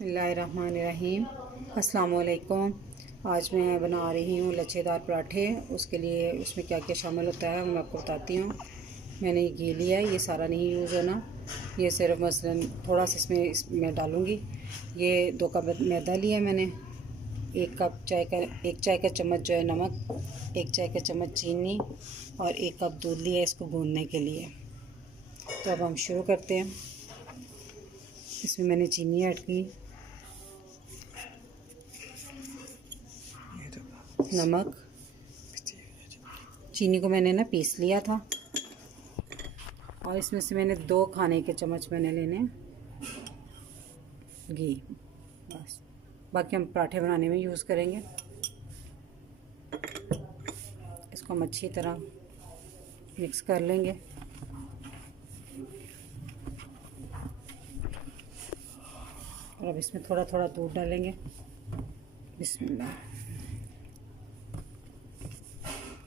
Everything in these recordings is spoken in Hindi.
बिस्मिल्लाहिर्रहमानिर्रहीम। अस्सलाम वालेकुम। आज मैं बना रही हूँ लच्छेदार पराठे। उसके लिए उसमें क्या क्या शामिल होता है मैं आपको बताती हूँ। मैंने ये घी लिया है, ये सारा नहीं यूज़ होना, ये सिर्फ मसलन थोड़ा सा इसमें डालूँगी। ये 2 कप मैदा लिया मैंने, 1 चाय का चम्मच जो है नमक, 1 चाय का चम्मच चीनी और 1 कप दूध लिया इसको गूँदने के लिए। तो अब हम शुरू करते हैं। इसमें मैंने चीनी ऐड की, नमक, चीनी को मैंने ना पीस लिया था, और इसमें से मैंने 2 खाने के चम्मच मैंने लेने घी, बस। बाकी हम पराठे बनाने में यूज़ करेंगे। इसको हम अच्छी तरह मिक्स कर लेंगे। और अब इसमें थोड़ा थोड़ा दूध डालेंगे। बिस्मिल्लाह।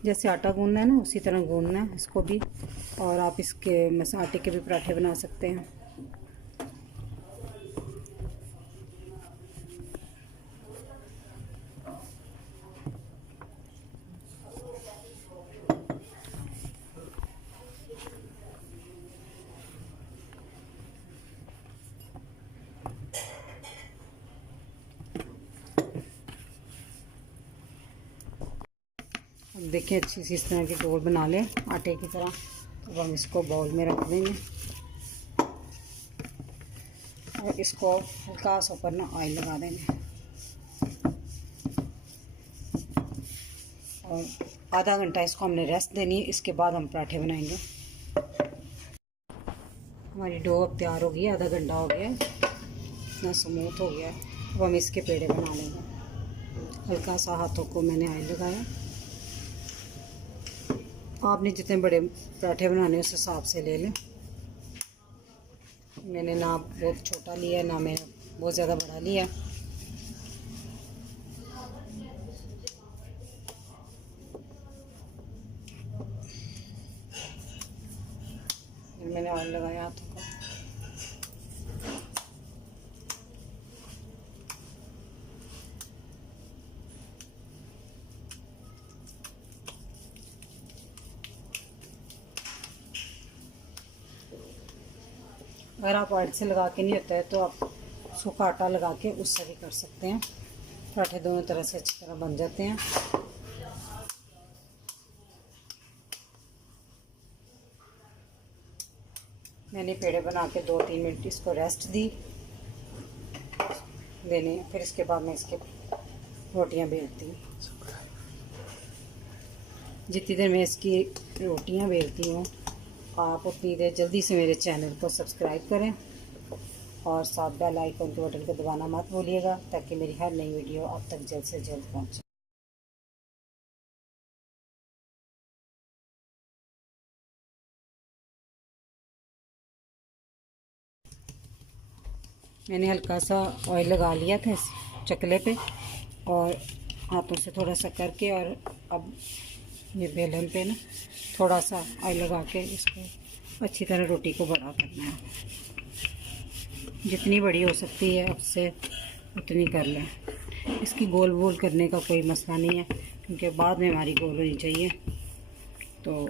जैसे आटा गूंदना है ना उसी तरह गूंदना है इसको भी। और आप इसके आटे के भी पराठे बना सकते हैं। अब देखिए अच्छी सी इस तरह की डोल बना लें आटे की तरह। अब हम इसको बाउल में रख देंगे और इसको हल्का सा ऊपर ना ऑयल लगा देंगे। और आधा घंटा इसको हमने रेस्ट देनी है, इसके बाद हम पराठे बनाएंगे। हमारी डो अब तैयार हो गई है, आधा घंटा हो गया, इतना स्मूथ हो गया। अब हम इसके पेड़े बना लेंगे। हल्का सा हाथों को मैंने ऑयल लगाया। आपने जितने बड़े पराठे बनाने उस हिसाब से ले लें। मैंने ना बहुत छोटा लिया ना मैंने बहुत ज़्यादा बड़ा लिया। मैंने ऑयल लगाया हाथों को। अगर आप ऑयल से लगा के नहीं होता है तो आप सूखा आटा लगा के उससे भी कर सकते हैं। पराठे दोनों तरह से अच्छी तरह बन जाते हैं। मैंने पेड़े बना के 2-3 मिनट इसको रेस्ट दी देने, फिर इसके बाद मैं इसके रोटियां बेलती हूँ। जितनी देर मैं इसकी रोटियां बेलती हूँ आप उतनी देर जल्दी से मेरे चैनल को सब्सक्राइब करें और साथ बेल आइकन के बटन को दबाना मत भूलिएगा, ताकि मेरी हर नई वीडियो आप तक जल्द से जल्द पहुँचे। मैंने हल्का सा ऑयल लगा लिया था इस चकले पे और हाथों से थोड़ा सा करके, और अब ये बेलन पे ना थोड़ा सा ऑयल लगा के इसको अच्छी तरह रोटी को बड़ा करना है। जितनी बड़ी हो सकती है उससे उतनी कर लें। इसकी गोल गोल करने का कोई मसला नहीं है, क्योंकि बाद में हमारी गोल होनी चाहिए। तो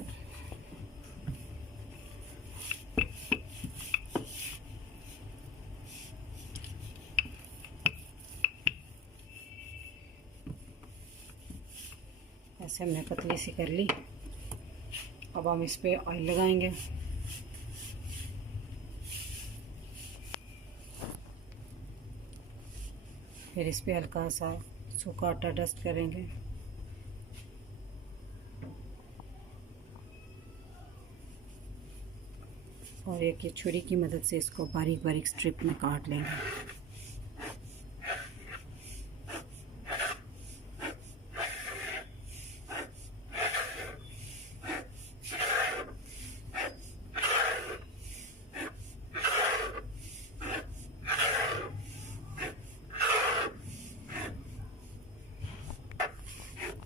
ऐसे हमने पतली सी कर ली। अब हम इस पे ऑयल लगाएंगे। फिर इस पे हल्का सा सूखा आटा डस्ट करेंगे। और एक ये छुरी की मदद से इसको बारीक बारीक स्ट्रिप में काट लेंगे।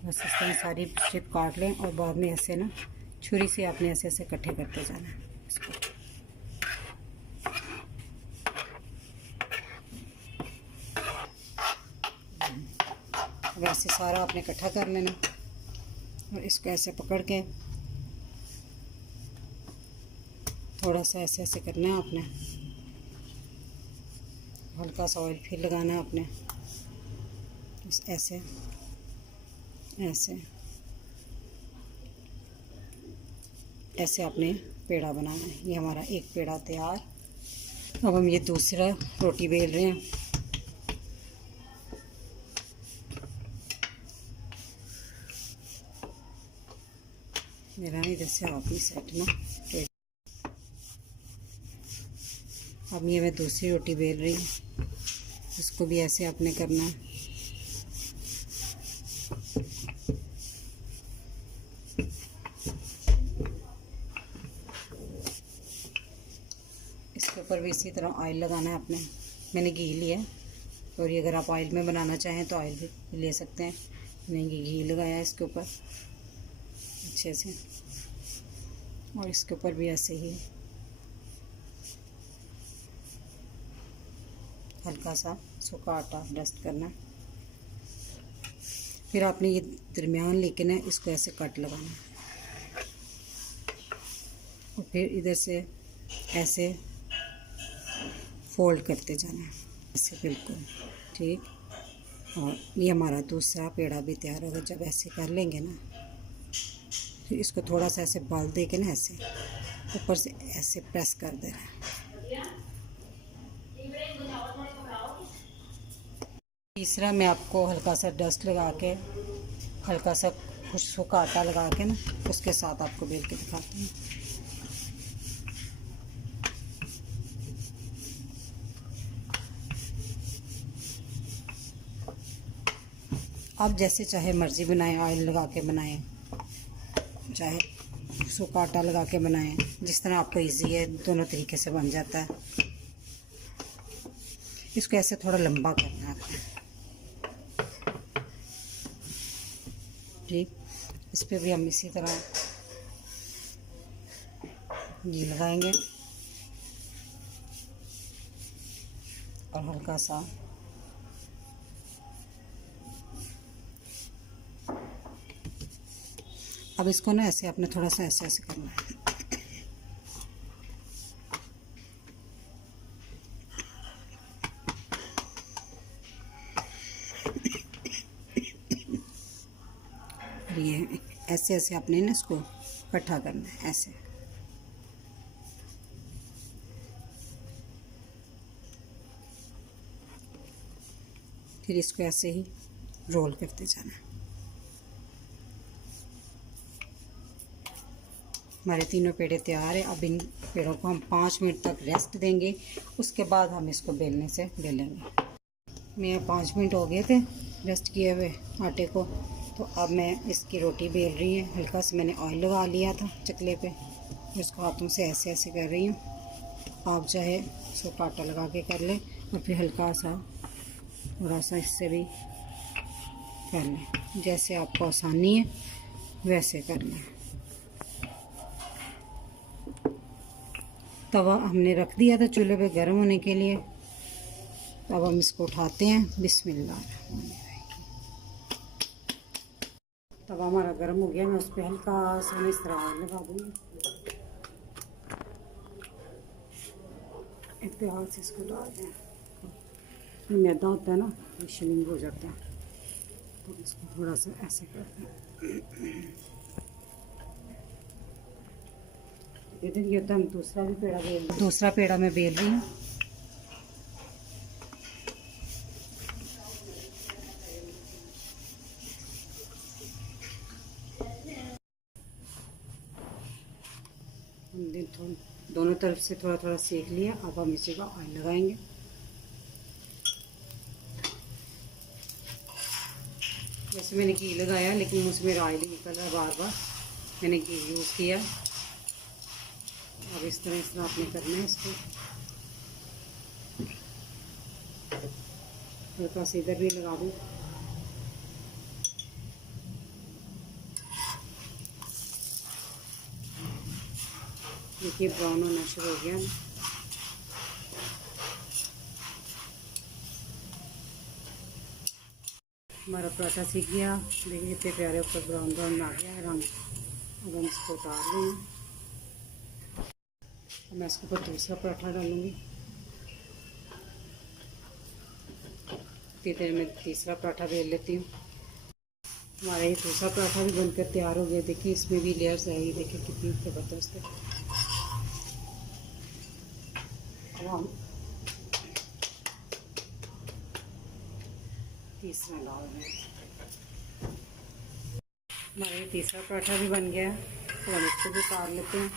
बस इस तरह सारी स्ट्रिप काट लें और बाद में ऐसे ना छुरी से आपने ऐसे ऐसे इकट्ठे करते जाना है इसको। वैसे सारा आपने इकट्ठा कर लेना और इसको ऐसे पकड़ के थोड़ा सा ऐसे ऐसे करना है आपने। हल्का सा ऑयल फिर लगाना है आपने। ऐसे ऐसे ऐसे आपने पेड़ा बनाना है। ये हमारा एक पेड़ा तैयार। अब हम ये दूसरा रोटी बेल रहे हैं। मेरा इधर से आप ही सेट ना। अब ये मैं दूसरी रोटी बेल रही हूँ। इसको भी ऐसे आपने करना है। इसके ऊपर भी इसी तरह ऑयल लगाना है आपने। मैंने घी लिया है, और ये अगर आप ऑयल में बनाना चाहें तो ऑयल भी ले सकते हैं। मैंने घी लगाया है इसके ऊपर अच्छे से, और इसके ऊपर भी ऐसे ही हल्का सा सूखा आटा डस्ट करना। फिर आपने ये दरमियान लेके ना इसको ऐसे कट लगाना, और फिर इधर से ऐसे फोल्ड करते जाना है ऐसे, बिल्कुल ठीक। और ये हमारा दूसरा पेड़ा भी तैयार होगा। जब ऐसे कर लेंगे ना, फिर इसको थोड़ा सा ऐसे बल दे के ना ऐसे ऊपर से ऐसे प्रेस कर देना है। तीसरा मैं आपको हल्का सा डस्ट लगा के, हल्का सा कुछ सूखा आटा लगा के ना उसके साथ आपको बेल के दिखाती हूँ। आप जैसे चाहे मर्ज़ी बनाएं, ऑयल लगा के बनाएं, चाहे सूखा आटा लगा के बनाएं, जिस तरह आपको इजी है, दोनों तरीके से बन जाता है। इसको ऐसे थोड़ा लंबा करना है ठीक। इस पर भी हम इसी तरह घी लगाएंगे और हल्का सा अब इसको ना ऐसे आपने थोड़ा सा ऐसे ऐसे करना है। ये ऐसे ऐसे आपने ना इसको इकट्ठा करना है ऐसे। फिर इसको ऐसे ही रोल करते जाना है। हमारे तीनों पेड़े तैयार है। अब इन पेड़ों को हम 5 मिनट तक रेस्ट देंगे, उसके बाद हम इसको बेलने से बेलेंगे। मैं 5 मिनट हो गए थे रेस्ट किए हुए आटे को, तो अब मैं इसकी रोटी बेल रही हूँ। हल्का सा मैंने ऑयल लगा लिया था चकले पे, इसको हाथों से ऐसे ऐसे कर रही हूँ। आप चाहे सूखा आटा लगा के कर लें, और फिर हल्का सा थोड़ा सा इससे भी कर लें। जैसे आपको आसानी है वैसे कर लें। तवा हमने रख दिया था चूल्हे पे गर्म होने के लिए। अब हम इसको उठाते हैं। बिस्मिल्लाह। तवा हमारा गर्म हो गया। मैं उस पर हल्का सा इस तरह ऑयल लगा दूँगी। इत्तेहाद से इसको डाल दें। ये मैदा होता है ना, ये शिलिंग हो जाता है, तो इसको थोड़ा सा ऐसे कर दें। इधर ये होता है। हम दूसरा पेड़ा मैं बेल रही हूँ। दोनों तरफ से थोड़ा थोड़ा सेक लिया। अब हम इसी का ऑयल लगाएंगे। वैसे मैंने घी लगाया, लेकिन मुझसे मेरा ऑयल ही निकल रहा है बार बार। मैंने घी यूज़ किया। अब इस तरह आपने करना है इसको। हल्का सा इधर भी लगा दूँ। देखिए ब्राउन होना शुरू हो गया। हमारा पराठा सीख गया। देखिए कितने प्यारे ऊपर ब्राउन ब्राउन आ गया है रंग। अब हम इसको उतार लेंगे। मैं इसके ऊपर दूसरा पराठा डालूँगी। इतनी देर में तीसरा पराठा बेल लेती हूँ। हमारा ये दूसरा पराठा भी बनकर तैयार हो गया। देखिए इसमें भी लेयर्स आई, देखिए कितनी ज़बरदस्त है। अब हम तीसरा डाल दें। हमारा ये तीसरा पराठा भी बन गया है। तो हम इसको भी उतार लेते हैं।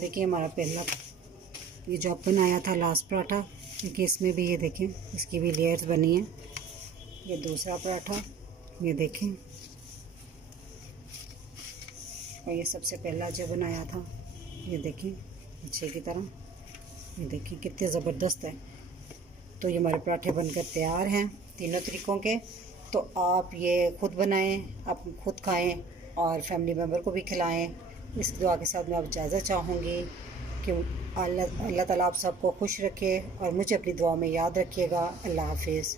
देखिए हमारा पहला ये जो बनाया था लास्ट पराठा, क्योंकि इसमें भी ये देखें इसकी भी लेयर्स बनी है। ये दूसरा पराठा, ये देखें, और ये सबसे पहला जो बनाया था, ये देखें अच्छे की तरह, ये देखिए कितने ज़बरदस्त है। तो ये हमारे पराठे बनकर तैयार हैं तीनों तरीक़ों के। तो आप ये खुद बनाएं, आप खुद खाएं और फैमिली मेम्बर को भी खिलाएं। इस दुआ के साथ मैं अब इजाज़त चाहूँगी कि अल्लाह ताला आप सबको खुश रखे और मुझे अपनी दुआ में याद रखिएगा। अल्लाह हाफिज़।